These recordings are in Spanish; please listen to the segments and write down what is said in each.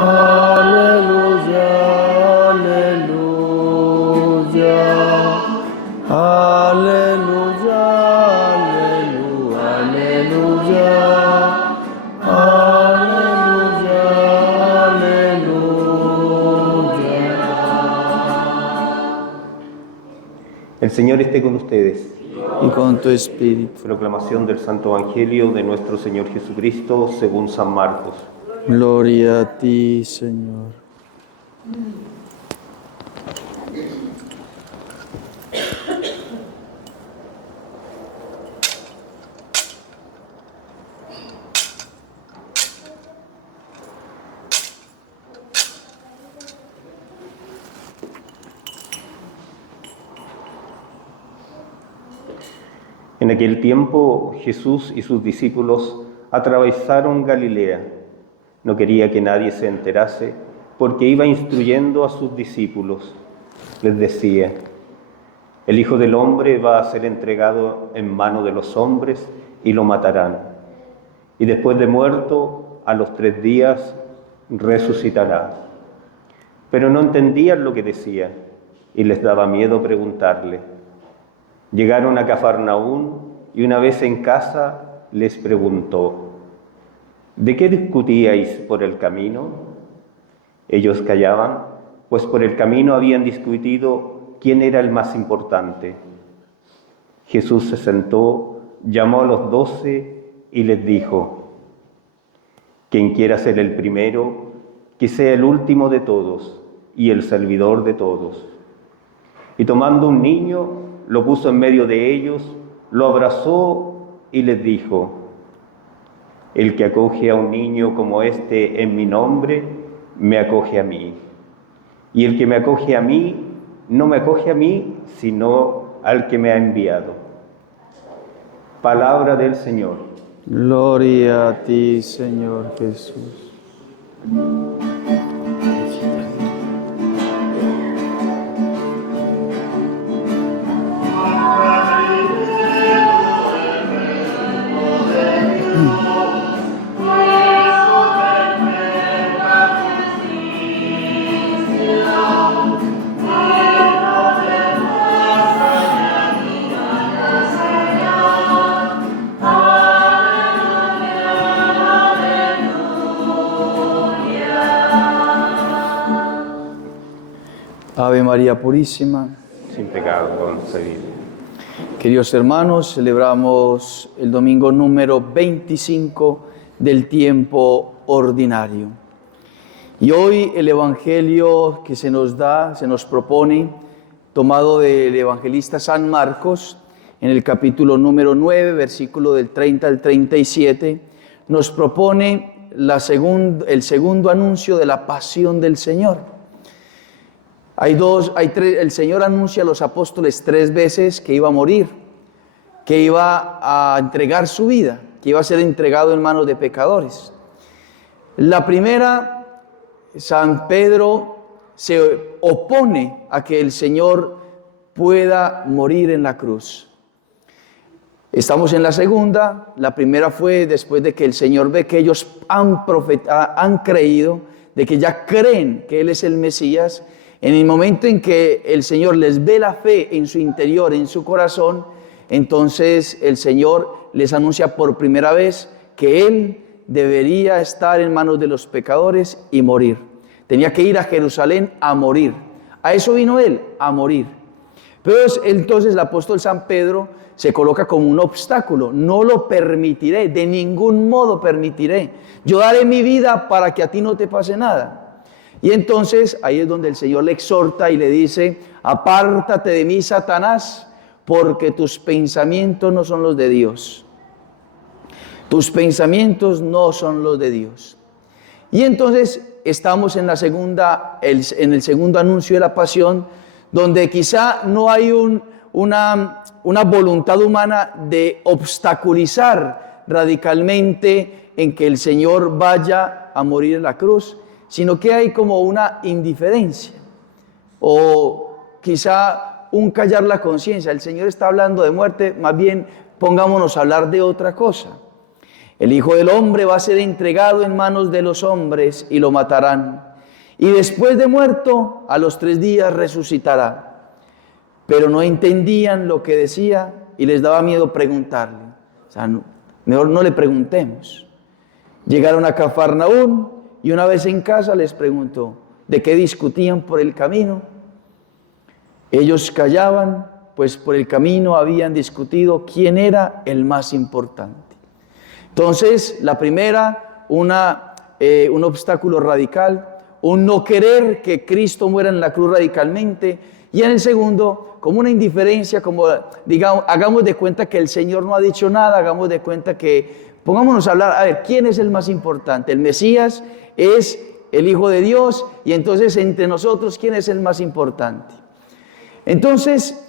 Aleluya, aleluya, aleluya, aleluya, aleluya, aleluya. El Señor esté con ustedes. Y con tu espíritu. Proclamación del Santo Evangelio de nuestro Señor Jesucristo según San Marcos. Gloria a ti, Señor. En aquel tiempo Jesús y sus discípulos atravesaron Galilea. No quería que nadie se enterase porque iba instruyendo a sus discípulos. Les decía: el Hijo del Hombre va a ser entregado en mano de los hombres y lo matarán. Y después de muerto, a los 3 días, resucitará. Pero no entendían lo que decía y les daba miedo preguntarle. Llegaron a Cafarnaún y una vez en casa les preguntó: ¿de qué discutíais por el camino? Ellos callaban, pues por el camino habían discutido quién era el más importante. Jesús se sentó, llamó a los 12 y les dijo: quien quiera ser el primero, que sea el último de todos y el servidor de todos. Y tomando un niño, lo puso en medio de ellos, lo abrazó y les dijo: el que acoge a un niño como este en mi nombre, me acoge a mí. Y el que me acoge a mí, no me acoge a mí, sino al que me ha enviado. Palabra del Señor. Gloria a ti, Señor Jesús. Ave María Purísima. Sin pecado concebido. Queridos hermanos, celebramos el domingo número 25 del tiempo ordinario. Y hoy el Evangelio que se nos propone, tomado del evangelista San Marcos, en el capítulo número 9, versículo del 30 al 37, nos propone el segundo anuncio de la pasión del Señor. El Señor anuncia a los apóstoles 3 veces que iba a morir, que iba a entregar su vida, que iba a ser entregado en manos de pecadores. La primera, San Pedro se opone a que el Señor pueda morir en la cruz. Estamos en la segunda. La primera fue después de que el Señor ve que ellos han creído, de que ya creen que Él es el Mesías. En el momento en que el Señor les ve la fe en su interior, en su corazón, entonces el Señor les anuncia por primera vez que Él debería estar en manos de los pecadores y morir. Tenía que ir a Jerusalén a morir. A eso vino Él, a morir. Pero entonces el apóstol San Pedro se coloca como un obstáculo. No lo permitiré, de ningún modo permitiré. Yo daré mi vida para que a ti no te pase nada. Y entonces ahí es donde el Señor le exhorta y le dice: apártate de mí, Satanás, porque tus pensamientos no son los de Dios. Tus pensamientos no son los de Dios. Y entonces estamos en en el segundo anuncio de la pasión, donde quizá no hay una voluntad humana de obstaculizar radicalmente en que el Señor vaya a morir en la cruz, sino que hay como una indiferencia o quizá un callar la conciencia. El Señor está hablando de muerte, más bien pongámonos a hablar de otra cosa. El Hijo del Hombre va a ser entregado en manos de los hombres y lo matarán. Y después de muerto, a los 3 días resucitará. Pero no entendían lo que decía y les daba miedo preguntarle. O sea, mejor no le preguntemos. Llegaron a Cafarnaún y una vez en casa les preguntó de qué discutían por el camino. Ellos callaban, pues por el camino habían discutido quién era el más importante. Entonces, la primera, un obstáculo radical, un no querer que Cristo muera en la cruz radicalmente, y en el segundo, como una indiferencia, como digamos, hagamos de cuenta que el Señor no ha dicho nada, hagamos de cuenta que, pongámonos a hablar, a ver, ¿quién es el más importante? El Mesías es el Hijo de Dios, y entonces entre nosotros, ¿quién es el más importante? Entonces,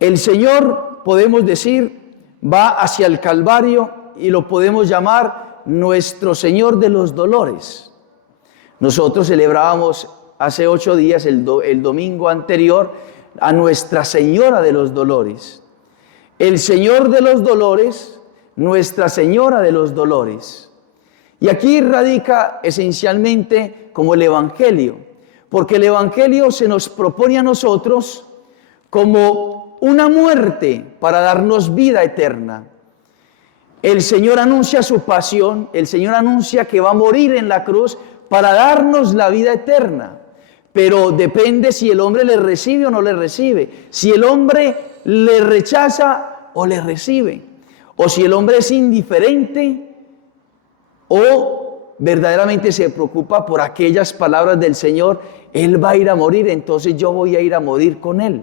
el Señor, podemos decir, va hacia el Calvario y lo podemos llamar nuestro Señor de los dolores. Nosotros celebrábamos hace 8 días, el domingo anterior, a Nuestra Señora de los Dolores. El Señor de los Dolores, Nuestra Señora de los Dolores. Y aquí radica esencialmente como el Evangelio, porque el Evangelio se nos propone a nosotros como una muerte para darnos vida eterna. El Señor anuncia su pasión, el Señor anuncia que va a morir en la cruz para darnos la vida eterna. Pero depende si el hombre le recibe o no le recibe, si el hombre le rechaza o le recibe, o si el hombre es indiferente o verdaderamente se preocupa por aquellas palabras del Señor. Él va a ir a morir, entonces yo voy a ir a morir con Él.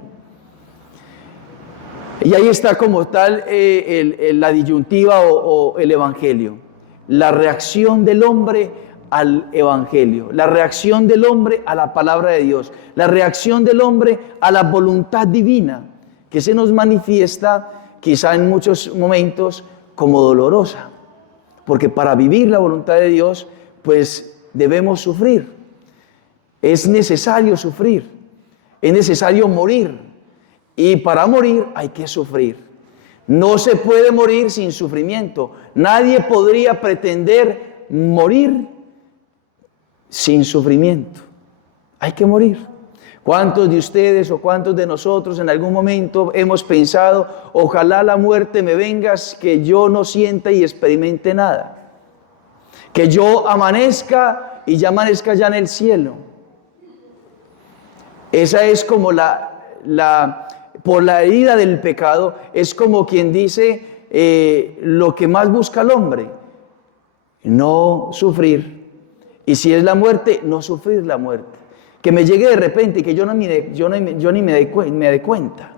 Y ahí está como tal la disyuntiva o el Evangelio. La reacción del hombre al Evangelio, la reacción del hombre a la palabra de Dios, la reacción del hombre a la voluntad divina, que se nos manifiesta quizá en muchos momentos como dolorosa. Porque para vivir la voluntad de Dios, pues debemos sufrir. Es necesario sufrir, es necesario morir. Y para morir hay que sufrir. No se puede morir sin sufrimiento. Nadie podría pretender morir sin sufrimiento. Hay que morir. ¿Cuántos de ustedes o cuántos de nosotros en algún momento hemos pensado, ojalá la muerte me venga, que yo no sienta y experimente nada? Que yo amanezca y ya amanezca ya en el cielo. Esa es como por la herida del pecado, es como quien dice lo que más busca el hombre, no sufrir. Y si es la muerte, no sufrir la muerte. Que me llegue de repente y que yo ni me dé cuenta.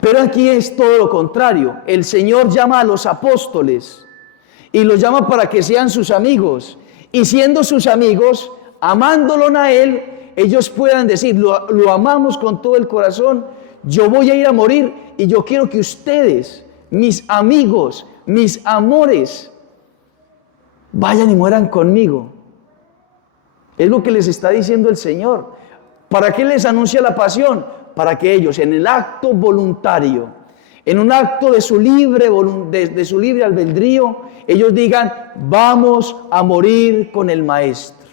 Pero aquí es todo lo contrario. El Señor llama a los apóstoles y los llama para que sean sus amigos. Y siendo sus amigos, amándolo a Él, ellos puedan decir, lo amamos con todo el corazón, yo voy a ir a morir y yo quiero que ustedes, mis amigos, mis amores, vayan y mueran conmigo. Es lo que les está diciendo el Señor. ¿Para qué les anuncia la pasión? Para que ellos en el acto voluntario, en un acto de su libre albedrío, ellos digan, vamos a morir con el Maestro.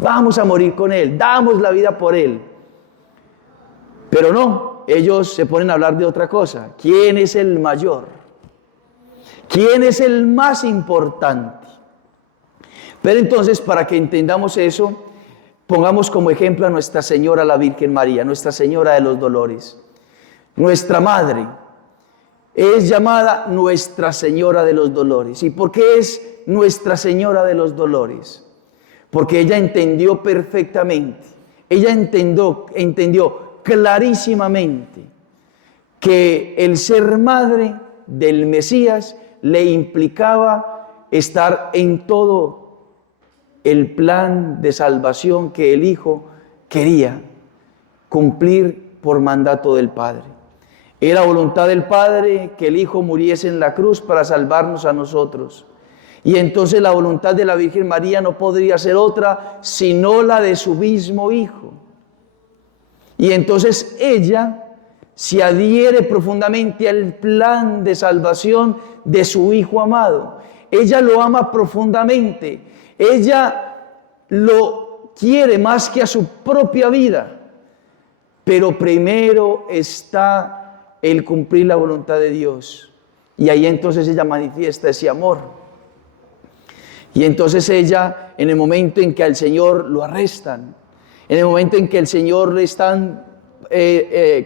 Vamos a morir con Él, damos la vida por Él. Pero no, ellos se ponen a hablar de otra cosa. ¿Quién es el mayor? ¿Quién es el más importante? Pero entonces, para que entendamos eso, pongamos como ejemplo a Nuestra Señora, la Virgen María, Nuestra Señora de los Dolores. Nuestra Madre es llamada Nuestra Señora de los Dolores. ¿Y por qué es Nuestra Señora de los Dolores? Porque ella entendió perfectamente, ella entendió clarísimamente que el ser madre del Mesías le implicaba estar en todo el plan de salvación que el Hijo quería cumplir por mandato del Padre. Era voluntad del Padre que el Hijo muriese en la cruz para salvarnos a nosotros. Y entonces la voluntad de la Virgen María no podría ser otra sino la de su mismo Hijo. Y entonces ella se adhiere profundamente al plan de salvación de su Hijo amado. Ella lo ama profundamente. Ella lo quiere más que a su propia vida. Pero primero está el cumplir la voluntad de Dios. Y ahí entonces ella manifiesta ese amor. Y entonces ella, en el momento en que al Señor lo arrestan, en el momento en que el Señor le están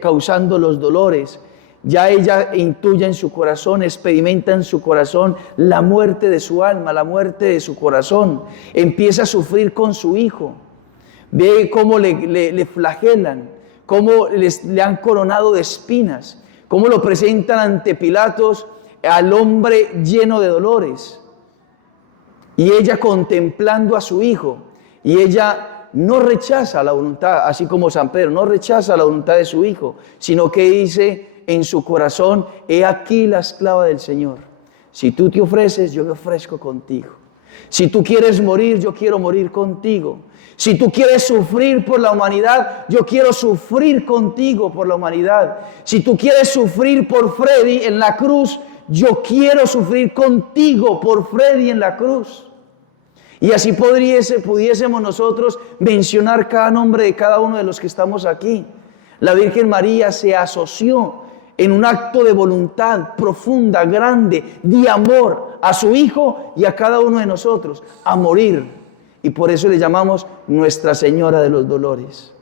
causando los dolores, ya ella intuye en su corazón, experimenta en su corazón la muerte de su alma, la muerte de su corazón. Empieza a sufrir con su hijo. Ve cómo le flagelan, cómo le han coronado de espinas, cómo lo presentan ante Pilatos al hombre lleno de dolores. Y ella contemplando a su hijo, y ella no rechaza la voluntad, así como San Pedro, no rechaza la voluntad de su hijo, sino que dice en su corazón: he aquí la esclava del Señor. Si tú te ofreces, yo me ofrezco contigo. Si tú quieres morir, yo quiero morir contigo. Si tú quieres sufrir por la humanidad, yo quiero sufrir contigo por la humanidad. Si tú quieres sufrir por Freddy en la cruz, yo quiero sufrir contigo por Freddy en la cruz. Y así pudiésemos nosotros mencionar cada nombre de cada uno de los que estamos aquí. La Virgen María se asoció en un acto de voluntad profunda, grande, de amor a su Hijo y a cada uno de nosotros, a morir. Y por eso le llamamos Nuestra Señora de los Dolores.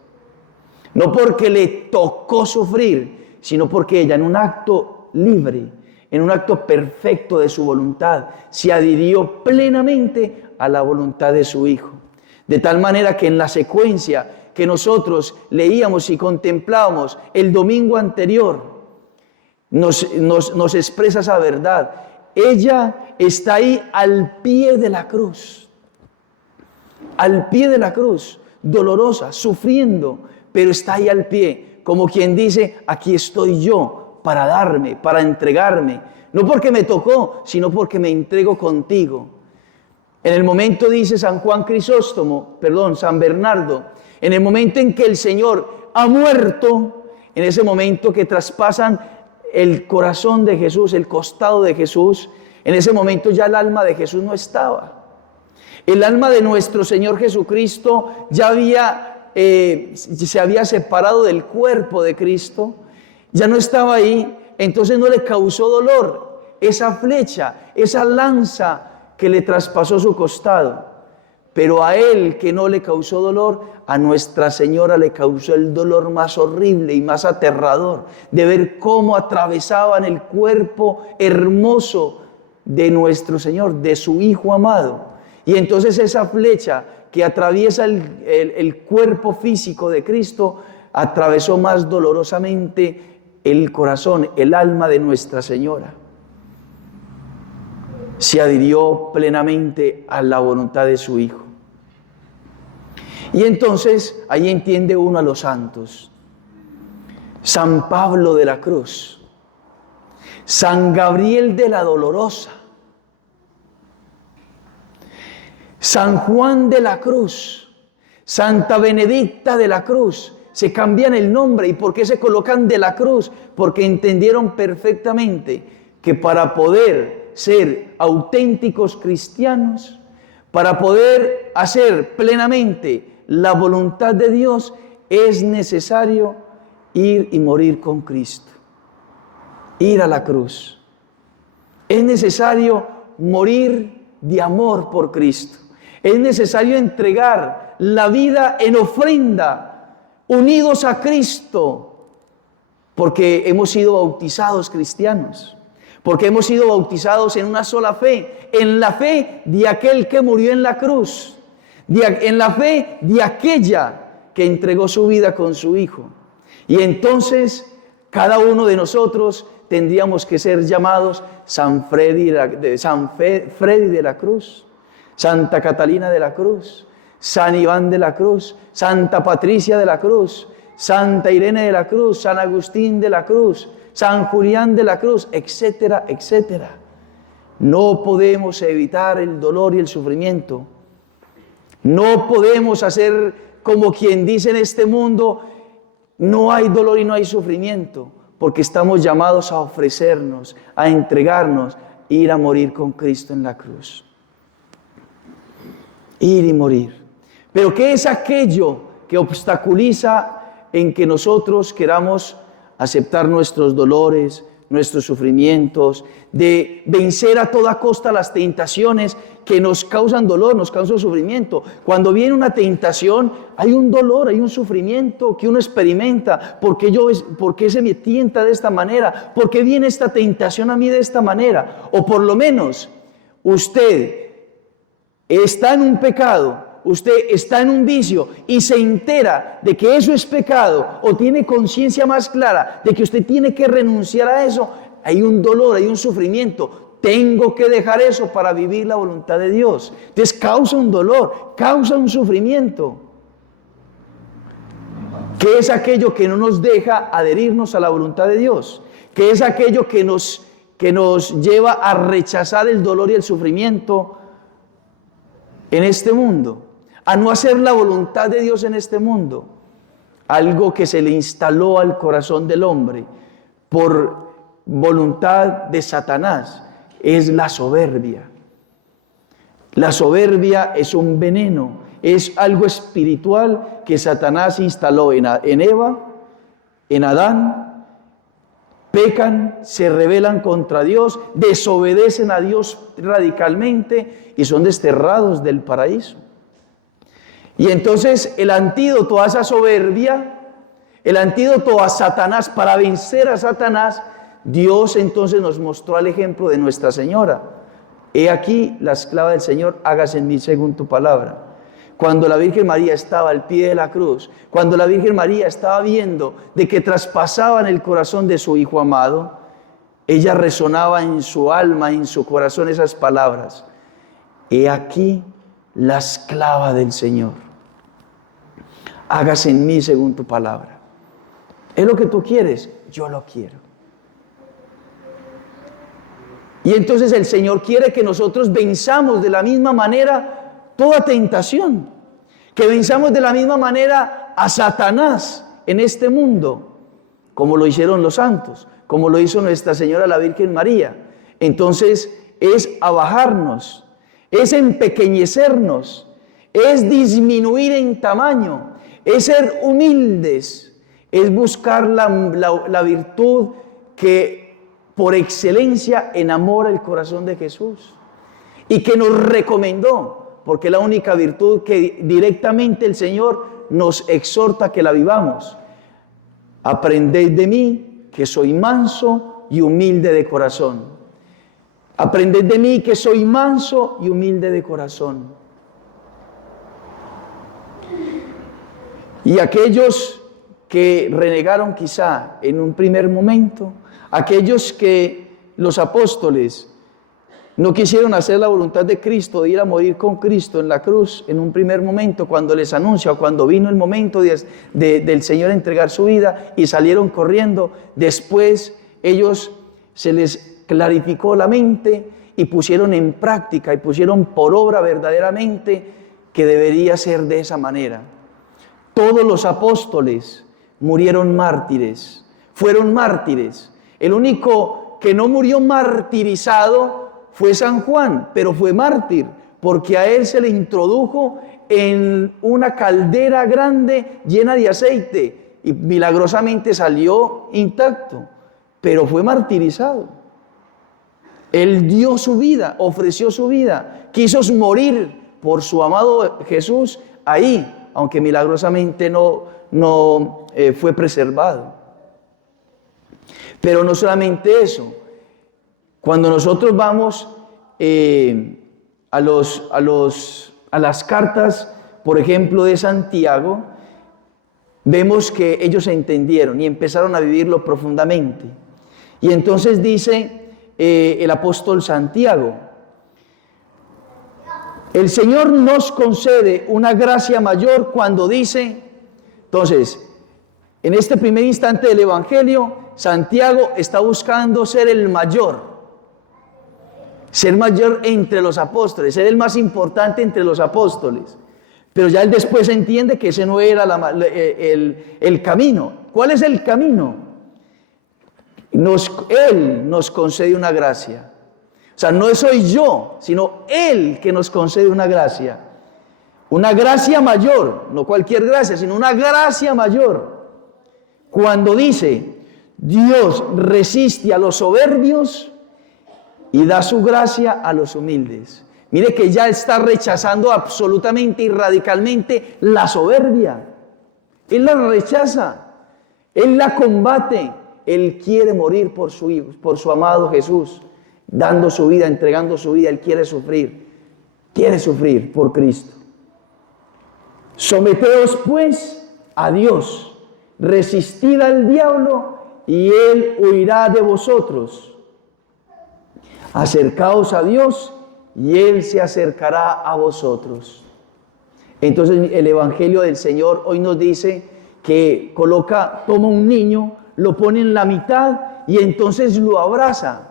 No porque le tocó sufrir, sino porque ella en un acto libre, en un acto perfecto de su voluntad, se adhirió plenamente a la voluntad de su Hijo. De tal manera que en la secuencia que nosotros leíamos y contemplábamos el domingo anterior, nos expresa esa verdad. Ella está ahí al pie de la cruz. Al pie de la cruz, dolorosa, sufriendo, pero está ahí al pie, como quien dice: aquí estoy yo para darme, para entregarme, no porque me tocó, sino porque me entrego contigo. En el momento, dice San Bernardo, en el momento en que el Señor ha muerto, en ese momento que traspasan el corazón de Jesús, el costado de Jesús, en ese momento ya el alma de Jesús no estaba. El alma de nuestro Señor Jesucristo ya se había separado del cuerpo de Cristo, ya no estaba ahí, entonces no le causó dolor esa flecha, esa lanza que le traspasó su costado. Pero a él, que no le causó dolor, a Nuestra Señora le causó el dolor más horrible y más aterrador de ver cómo atravesaban el cuerpo hermoso de nuestro Señor, de su Hijo amado. Y entonces esa flecha que atraviesa el cuerpo físico de Cristo atravesó más dolorosamente el corazón, el alma de Nuestra Señora. Se adhirió plenamente a la voluntad de su Hijo. Y entonces ahí entiende uno a los santos. San Pablo de la Cruz, San Gabriel de la Dolorosa, San Juan de la Cruz, Santa Benedicta de la Cruz. Se cambian el nombre. ¿Y por qué se colocan de la cruz? Porque entendieron perfectamente que para poder ser auténticos cristianos, para poder hacer plenamente la voluntad de Dios, es necesario ir y morir con Cristo, ir a la cruz. Es necesario morir de amor por Cristo. Es necesario entregar la vida en ofrenda, unidos a Cristo, porque hemos sido bautizados cristianos, porque hemos sido bautizados en una sola fe, en la fe de aquel que murió en la cruz, en la fe de aquella que entregó su vida con su Hijo. Y entonces cada uno de nosotros tendríamos que ser llamados San Freddy de la Cruz, Santa Catalina de la Cruz, San Iván de la Cruz, Santa Patricia de la Cruz, Santa Irene de la Cruz, San Agustín de la Cruz, San Julián de la Cruz, etcétera, etcétera. No podemos evitar el dolor y el sufrimiento. No podemos hacer como quien dice en este mundo: no hay dolor y no hay sufrimiento. porque estamos llamados a ofrecernos, a entregarnos, ir a morir con Cristo en la cruz. Ir y morir. Pero ¿qué es aquello que obstaculiza en que nosotros queramos aceptar nuestros dolores, nuestros sufrimientos, de vencer a toda costa las tentaciones que nos causan dolor, nos causan sufrimiento? Cuando viene una tentación, hay un dolor, hay un sufrimiento que uno experimenta. ¿Por qué se me tienta de esta manera? ¿Por qué viene esta tentación a mí de esta manera? O por lo menos, usted está en un pecado, usted está en un vicio y se entera de que eso es pecado, o tiene conciencia más clara de que usted tiene que renunciar a eso, hay un dolor, hay un sufrimiento. Tengo que dejar eso para vivir la voluntad de Dios. Entonces causa un dolor, causa un sufrimiento. ¿Qué es aquello que no nos deja adherirnos a la voluntad de Dios? ¿Qué es aquello que nos lleva a rechazar el dolor y el sufrimiento en este mundo? A no hacer la voluntad de Dios en este mundo. Algo que se le instaló al corazón del hombre por voluntad de Satanás es la soberbia. La soberbia es un veneno, es algo espiritual que Satanás instaló en Eva, en Adán. Pecan, se rebelan contra Dios, desobedecen a Dios radicalmente y son desterrados del paraíso. Y entonces el antídoto a esa soberbia, el antídoto a Satanás, para vencer a Satanás, Dios entonces nos mostró el ejemplo de Nuestra Señora. He aquí la esclava del Señor, hágase en mí según tu palabra. Cuando la Virgen María estaba al pie de la cruz, cuando la Virgen María estaba viendo de que traspasaban el corazón de su Hijo amado, ella resonaba en su alma, en su corazón esas palabras: he aquí la esclava del Señor, hágase en mí según tu palabra. ¿Es lo que tú quieres? Yo lo quiero. Y entonces el Señor quiere que nosotros venzamos de la misma manera toda tentación, que venzamos de la misma manera a Satanás en este mundo, como lo hicieron los santos, como lo hizo Nuestra Señora la Virgen María. Entonces es abajarnos, es empequeñecernos, es disminuir en tamaño, es ser humildes, es buscar la virtud que por excelencia enamora el corazón de Jesús y que nos recomendó, porque es la única virtud que directamente el Señor nos exhorta que la vivamos. Aprended de mí, que soy manso y humilde de corazón. Aprended de mí, que soy manso y humilde de corazón. Y aquellos que renegaron quizá en un primer momento, aquellos que los apóstoles no quisieron hacer la voluntad de Cristo, de ir a morir con Cristo en la cruz en un primer momento, cuando les anuncia, o cuando vino el momento del Señor entregar su vida y salieron corriendo, después ellos se les clarificó la mente y pusieron en práctica y pusieron por obra verdaderamente que debería ser de esa manera. Todos los apóstoles murieron mártires, fueron mártires. El único que no murió martirizado fue San Juan, pero fue mártir, porque a él se le introdujo en una caldera grande llena de aceite y milagrosamente salió intacto, pero fue martirizado. Él dio su vida, ofreció su vida, quiso morir por su amado Jesús ahí, aunque milagrosamente no fue preservado. Pero no solamente eso, cuando nosotros vamos a las cartas, por ejemplo, de Santiago, vemos que ellos entendieron y empezaron a vivirlo profundamente. Y entonces dice el apóstol Santiago: el Señor nos concede una gracia mayor cuando dice. Entonces, en este primer instante del Evangelio, Santiago está buscando ser el mayor entre los apóstoles, ser el más importante entre los apóstoles. Pero ya él después entiende que ese no era el camino. ¿Cuál es el camino? Él nos concede una gracia. O sea, no soy yo, sino Él que nos concede una gracia. Una gracia mayor, no cualquier gracia, sino una gracia mayor. Cuando dice, Dios resiste a los soberbios y da su gracia a los humildes. Mire que ya está rechazando absolutamente y radicalmente la soberbia. Él la rechaza, Él la combate. Él quiere morir por su Hijo, por su amado Jesús, dando su vida, entregando su vida. Él quiere sufrir por Cristo. Someteos pues a Dios, resistid al diablo y Él huirá de vosotros. Acercaos a Dios y Él se acercará a vosotros. Entonces el Evangelio del Señor hoy nos dice que toma un niño, lo pone en la mitad y entonces lo abraza.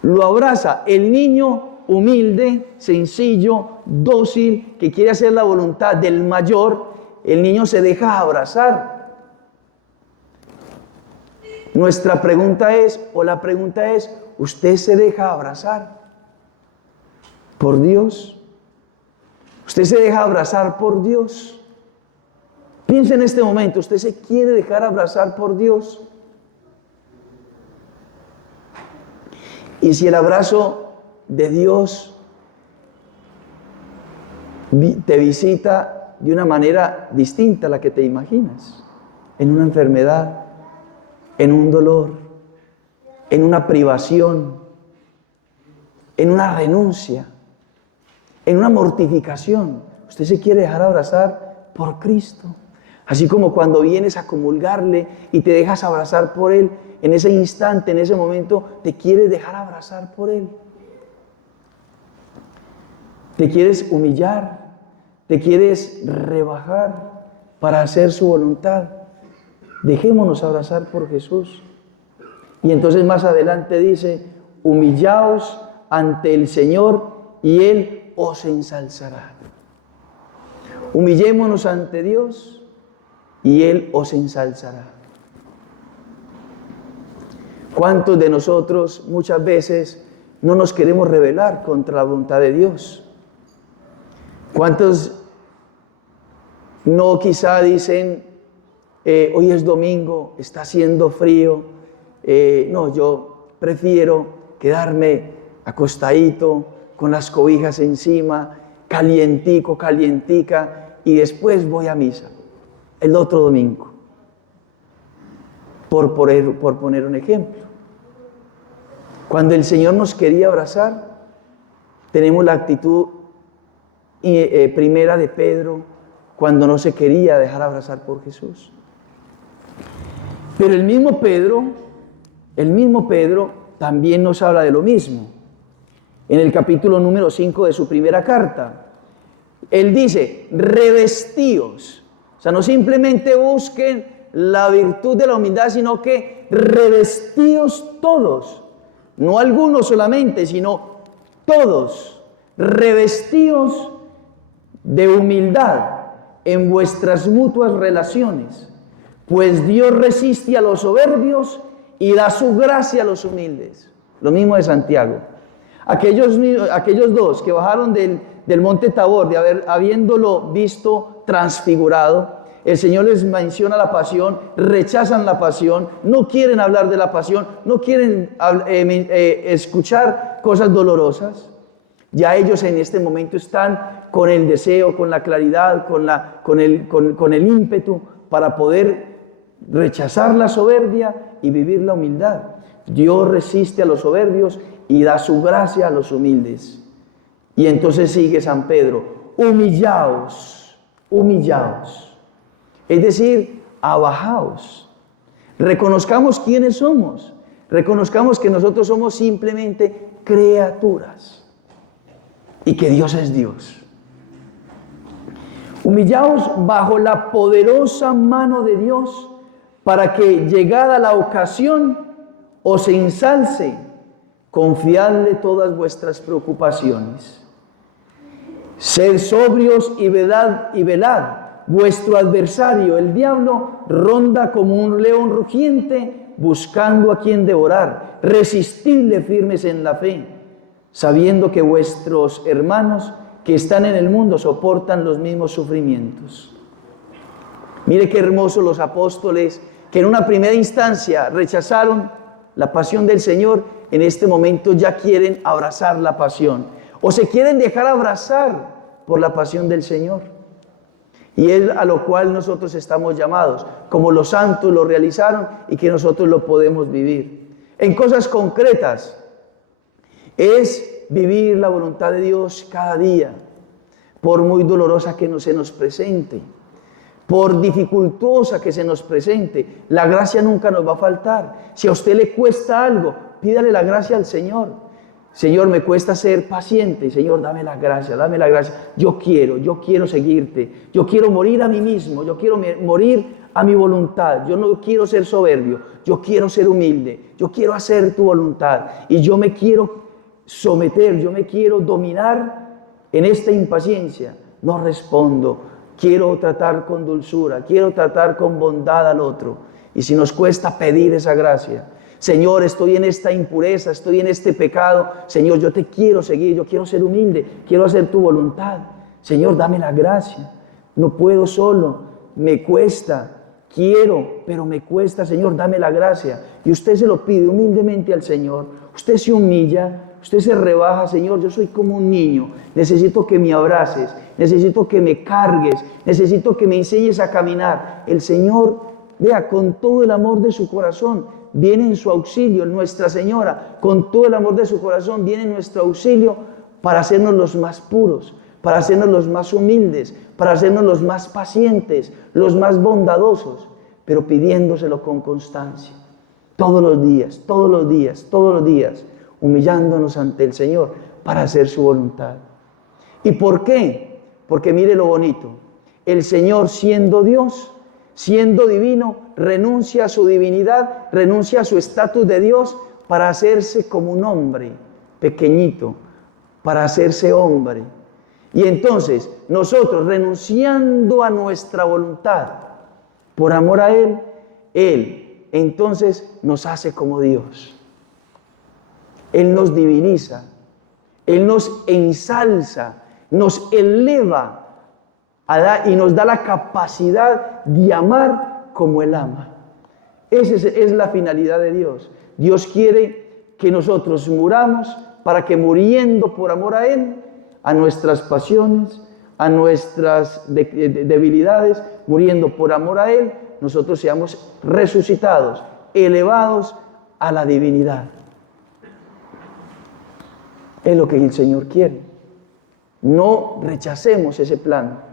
Lo abraza. El niño humilde, sencillo, dócil, que quiere hacer la voluntad del mayor, el niño se deja abrazar. La pregunta es, ¿usted se deja abrazar por Dios? ¿Usted se deja abrazar por Dios? Piensa en este momento, ¿usted se quiere dejar abrazar por Dios? Y si el abrazo de Dios te visita de una manera distinta a la que te imaginas, en una enfermedad, en un dolor, en una privación, en una renuncia, en una mortificación, usted se quiere dejar abrazar por Cristo. Así como cuando vienes a comulgarle y te dejas abrazar por Él, en ese instante, en ese momento, te quieres dejar abrazar por Él. Te quieres humillar, te quieres rebajar para hacer su voluntad. Dejémonos abrazar por Jesús. Y entonces más adelante dice, humillaos ante el Señor y Él os ensalzará. Humillémonos ante Dios y Él os ensalzará. ¿Cuántos de nosotros muchas veces no nos queremos rebelar contra la voluntad de Dios? ¿Cuántos no quizá dicen, hoy es domingo, está haciendo frío, no, yo prefiero quedarme acostadito con las cobijas encima, calientico, calientica, y después voy a misa el otro domingo? Por poner un ejemplo. Cuando el Señor nos quería abrazar, tenemos la actitud primera de Pedro, cuando no se quería dejar abrazar por Jesús. Pero el mismo Pedro también nos habla de lo mismo. En el capítulo número 5 de su primera carta, él dice, revestíos. O sea, no simplemente busquen la virtud de la humildad, sino que revestíos todos. No algunos solamente, sino todos. Revestíos de humildad en vuestras mutuas relaciones, pues Dios resiste a los soberbios y da su gracia a los humildes. Lo mismo de Santiago. Aquellos dos que bajaron del monte Tabor, habiéndolo visto transfigurado, el Señor les menciona la pasión, rechazan la pasión, no quieren hablar de la pasión, no quieren escuchar cosas dolorosas. Ya ellos en este momento están con el deseo, con la claridad, con el ímpetu para poder rechazar la soberbia y vivir la humildad. Dios resiste a los soberbios y da su gracia a los humildes. Y entonces sigue San Pedro, humillaos, humillaos. Es decir, abajaos. Reconozcamos quiénes somos. Reconozcamos que nosotros somos simplemente criaturas y que Dios es Dios. Humillaos bajo la poderosa mano de Dios para que, llegada la ocasión, os ensalce. Confiadle todas vuestras preocupaciones. Sed sobrios y velad. Vuestro adversario, el diablo, ronda como un león rugiente, buscando a quien devorar. Resistidle firmes en la fe, sabiendo que vuestros hermanos que están en el mundo soportan los mismos sufrimientos. Mire qué hermoso los apóstoles que en una primera instancia rechazaron la pasión del Señor, en este momento ya quieren abrazar la pasión o se quieren dejar abrazar por la pasión del Señor. Y es a lo cual nosotros estamos llamados, como los santos lo realizaron y que nosotros lo podemos vivir. En cosas concretas es vivir la voluntad de Dios cada día, por muy dolorosa que no se nos presente, por dificultosa que se nos presente, la gracia nunca nos va a faltar. Si a usted le cuesta algo, pídale la gracia al Señor. Señor, me cuesta ser paciente. Señor, dame la gracia, dame la gracia. Yo quiero seguirte. Yo quiero morir a mí mismo. Yo quiero morir a mi voluntad. Yo no quiero ser soberbio. Yo quiero ser humilde. Yo quiero hacer tu voluntad. Y yo me quiero someter. Yo me quiero dominar en esta impaciencia. No respondo. Quiero tratar con dulzura. Quiero tratar con bondad al otro. Y si nos cuesta pedir esa gracia. Señor, estoy en esta impureza, estoy en este pecado. Señor, yo te quiero seguir, yo quiero ser humilde, quiero hacer tu voluntad. Señor, dame la gracia. No puedo solo, me cuesta, quiero, pero me cuesta. Señor, dame la gracia. Y usted se lo pide humildemente al Señor. Usted se humilla, usted se rebaja. Señor, yo soy como un niño. Necesito que me abraces, necesito que me cargues, necesito que me enseñes a caminar. El Señor, vea, con todo el amor de su corazón, viene en su auxilio. Nuestra Señora, con todo el amor de su corazón, viene en nuestro auxilio para hacernos los más puros, para hacernos los más humildes, para hacernos los más pacientes, los más bondadosos, pero pidiéndoselo con constancia. Todos los días, todos los días, todos los días, humillándonos ante el Señor para hacer su voluntad. ¿Y por qué? Porque mire lo bonito. El Señor, siendo Dios, siendo divino, renuncia a su divinidad, renuncia a su estatus de Dios para hacerse como un hombre pequeñito, para hacerse hombre. Y entonces nosotros, renunciando a nuestra voluntad por amor a Él entonces nos hace como Dios. Él nos diviniza, Él nos ensalza, nos eleva y nos da la capacidad de amar como Él ama. Esa es la finalidad de Dios. Dios quiere que nosotros muramos para que, muriendo por amor a Él, a nuestras pasiones, a nuestras debilidades, muriendo por amor a Él, nosotros seamos resucitados, elevados a la divinidad. Es lo que el Señor quiere. No rechacemos ese plan.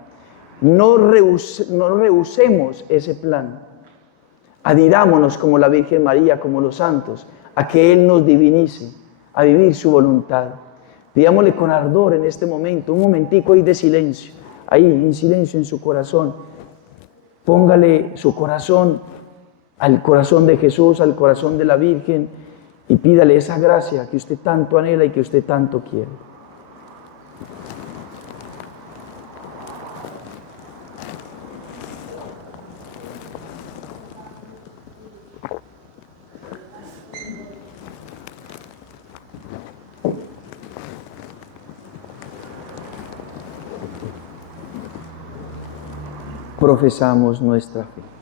No rehusemos ese plan. Adhirámonos como la Virgen María, como los santos, a que Él nos divinice, a vivir su voluntad. Pidámosle con ardor en este momento, un momentico ahí de silencio, ahí en silencio en su corazón. Póngale su corazón al corazón de Jesús, al corazón de la Virgen, y pídale esa gracia que usted tanto anhela y que usted tanto quiere. Profesamos nuestra fe.